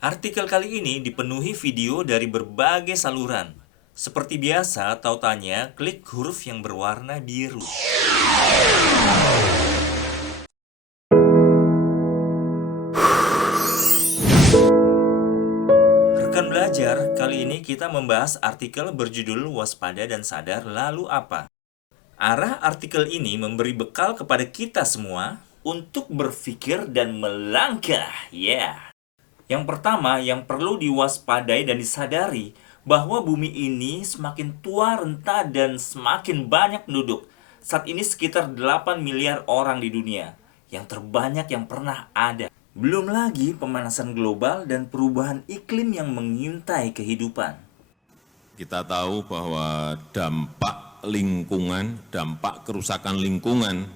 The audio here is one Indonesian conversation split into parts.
Artikel kali ini dipenuhi video dari berbagai saluran. Seperti biasa, tautannya klik huruf yang berwarna biru. Rekan belajar, kali ini kita membahas artikel berjudul Waspada dan Sadar Lalu Apa. Arah artikel ini memberi bekal kepada kita semua untuk berpikir dan melangkah. Yang pertama, yang perlu diwaspadai dan disadari bahwa bumi ini semakin tua, renta, dan semakin banyak penduduk. Saat ini sekitar 8 miliar orang di dunia, yang terbanyak yang pernah ada. Belum lagi pemanasan global dan perubahan iklim yang mengintai kehidupan. Kita tahu bahwa dampak lingkungan, dampak kerusakan lingkungan,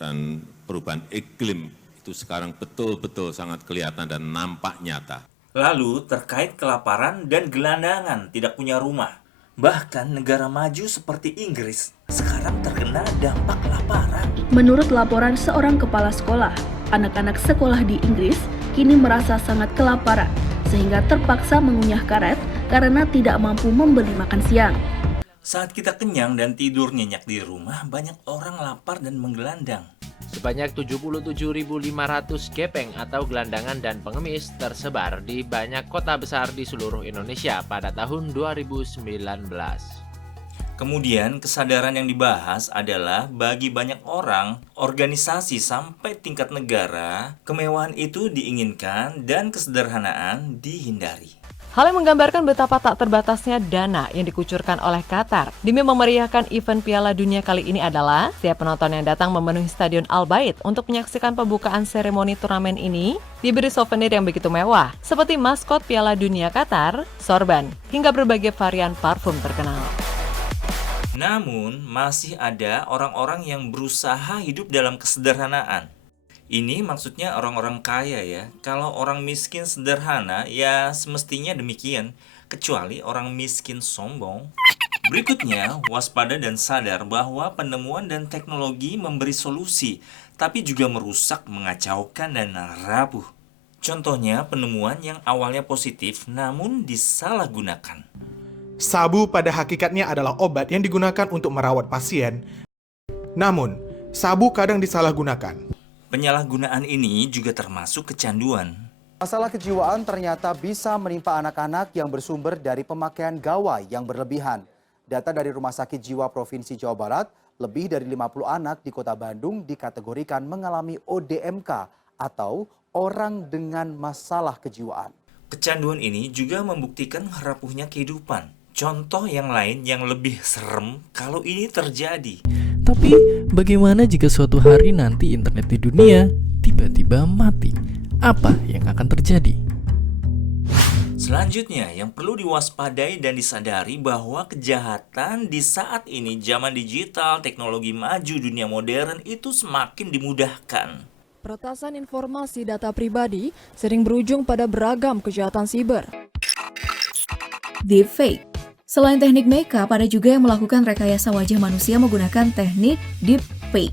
dan perubahan iklim itu sekarang betul-betul sangat kelihatan dan nampak nyata. Lalu terkait kelaparan dan gelandangan tidak punya rumah. Bahkan negara maju seperti Inggris sekarang terkena dampak kelaparan. Menurut laporan seorang kepala sekolah, anak-anak sekolah di Inggris kini merasa sangat kelaparan sehingga terpaksa mengunyah karet karena tidak mampu membeli makan siang. Saat kita kenyang dan tidur nyenyak di rumah, banyak orang lapar dan menggelandang. Sebanyak 77.500 gepeng atau gelandangan dan pengemis tersebar di banyak kota besar di seluruh Indonesia pada tahun 2019. Kemudian kesadaran yang dibahas adalah bagi banyak orang, organisasi sampai tingkat negara, kemewahan itu diinginkan dan kesederhanaan dihindari. Hal yang menggambarkan betapa tak terbatasnya dana yang dikucurkan oleh Qatar demi memeriahkan event Piala Dunia kali ini adalah setiap penonton yang datang memenuhi Stadion Al Bayt untuk menyaksikan pembukaan seremoni turnamen ini diberi souvenir yang begitu mewah seperti maskot Piala Dunia Qatar, sorban, hingga berbagai varian parfum terkenal. Namun, masih ada orang-orang yang berusaha hidup dalam kesederhanaan. Ini maksudnya orang-orang kaya ya. Kalau orang miskin sederhana, ya semestinya demikian. Kecuali orang miskin sombong. Berikutnya, waspada dan sadar bahwa penemuan dan teknologi memberi solusi, tapi juga merusak, mengacaukan, dan rapuh. Contohnya, penemuan yang awalnya positif namun disalahgunakan. Sabu pada hakikatnya adalah obat yang digunakan untuk merawat pasien. Namun, sabu kadang disalahgunakan. Penyalahgunaan ini juga termasuk kecanduan. Masalah kejiwaan ternyata bisa menimpa anak-anak yang bersumber dari pemakaian gawai yang berlebihan. Data dari Rumah Sakit Jiwa Provinsi Jawa Barat, lebih dari 50 anak di Kota Bandung dikategorikan mengalami ODMK atau orang dengan masalah kejiwaan. Kecanduan ini juga membuktikan rapuhnya kehidupan. Contoh yang lain yang lebih serem kalau ini terjadi. Tapi bagaimana jika suatu hari nanti internet di dunia tiba-tiba mati? Apa yang akan terjadi? Selanjutnya, yang perlu diwaspadai dan disadari bahwa kejahatan di saat ini zaman digital, teknologi maju, dunia modern itu semakin dimudahkan. Peretasan informasi data pribadi sering berujung pada beragam kejahatan siber. Deepfake. Selain teknik makeup, ada juga yang melakukan rekayasa wajah manusia menggunakan teknik deepfake.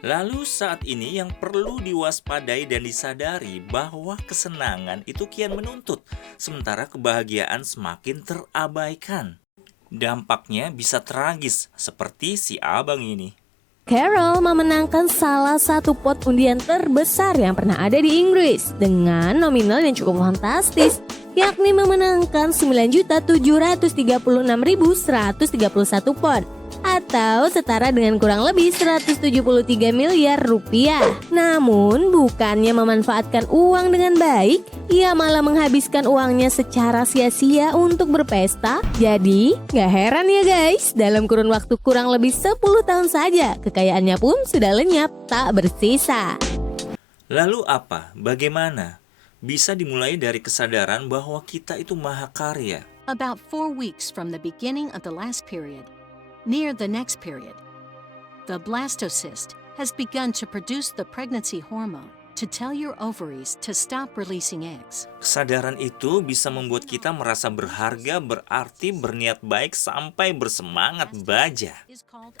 Lalu saat ini yang perlu diwaspadai dan disadari bahwa kesenangan itu kian menuntut, sementara kebahagiaan semakin terabaikan. Dampaknya bisa tragis seperti si abang ini. Carol memenangkan salah satu pot undian terbesar yang pernah ada di Inggris dengan nominal yang cukup fantastis, yakni memenangkan 9.736.131 pon atau setara dengan kurang lebih 173 miliar rupiah. Namun bukannya memanfaatkan uang dengan baik, ia malah menghabiskan uangnya secara sia-sia untuk berpesta. Jadi gak heran ya guys, dalam kurun waktu kurang lebih 10 tahun saja kekayaannya pun sudah lenyap tak bersisa. Lalu apa? Bagaimana? Bisa dimulai dari kesadaran bahwa kita itu mahakarya. About 4 weeks from the beginning of the last period, near the next period, the blastocyst has begun to produce the pregnancy hormone to tell your ovaries to stop releasing eggs. Kesadaran itu bisa membuat kita merasa berharga, berarti, berniat baik sampai bersemangat baja.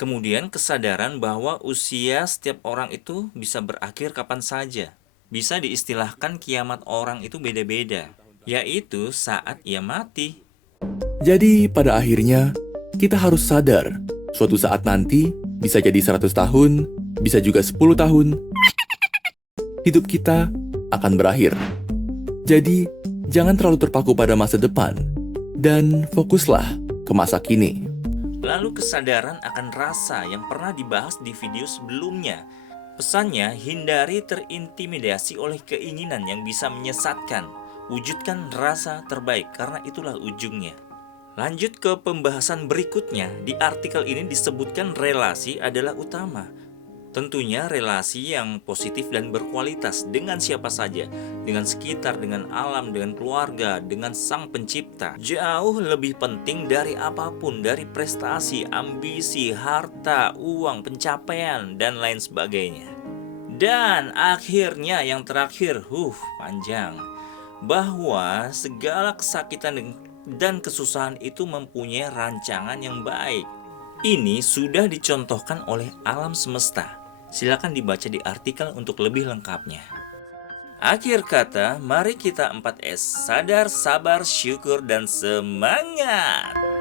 Kemudian kesadaran bahwa usia setiap orang itu bisa berakhir kapan saja. Bisa diistilahkan kiamat orang itu beda-beda. yaitu saat ia mati. Jadi pada akhirnya, kita harus sadar, suatu saat nanti bisa jadi 100 tahun, bisa juga 10 tahun, hidup kita akan berakhir. Jadi, jangan terlalu terpaku pada masa depan, dan fokuslah ke masa kini. Lalu kesadaran akan rasa yang pernah dibahas di video sebelumnya. Pesannya, hindari terintimidasi oleh keinginan yang bisa menyesatkan. Wujudkan rasa terbaik, karena itulah ujungnya. Lanjut ke pembahasan berikutnya. Di artikel ini disebutkan relasi adalah utama. Tentunya relasi yang positif dan berkualitas dengan siapa saja, dengan sekitar, dengan alam, dengan keluarga, dengan sang pencipta. Jauh lebih penting dari apapun, dari prestasi, ambisi, harta, uang, pencapaian, dan lain sebagainya. Dan akhirnya yang terakhir, panjang, bahwa segala kesakitan dan kesusahan itu mempunyai rancangan yang baik. Ini sudah dicontohkan oleh alam semesta. Silakan dibaca di artikel untuk lebih lengkapnya. Akhir kata, mari kita 4S, sadar, sabar, syukur, dan semangat.